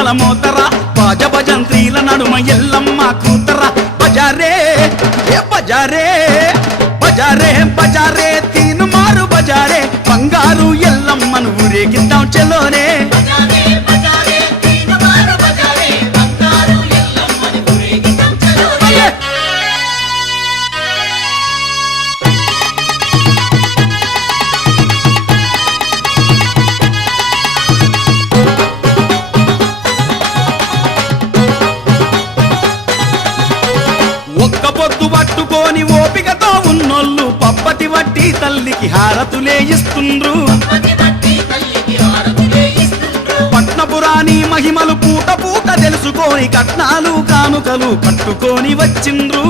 బోనాల మోతరా బాజ భజంత్రీల నడుమ ఎల్లమ్మ కూతరా బజారే ఏ బజారే బజారే బజారే తీను మారు బజారే బంగారు ఎల్లమ్మను ఊరేగిద్దాం చెలోనే ఒక్క పొద్దు పట్టుకొని ఓపికతో ఉన్నోళ్ళు పప్పతి వట్టి తల్లికి హారతులే ఇస్తుండ్రు పట్నపురాణి మహిమలు పూట పూట తెలుసుకొని కట్నాలు కానుకలు కట్టుకొని వచ్చిండ్రు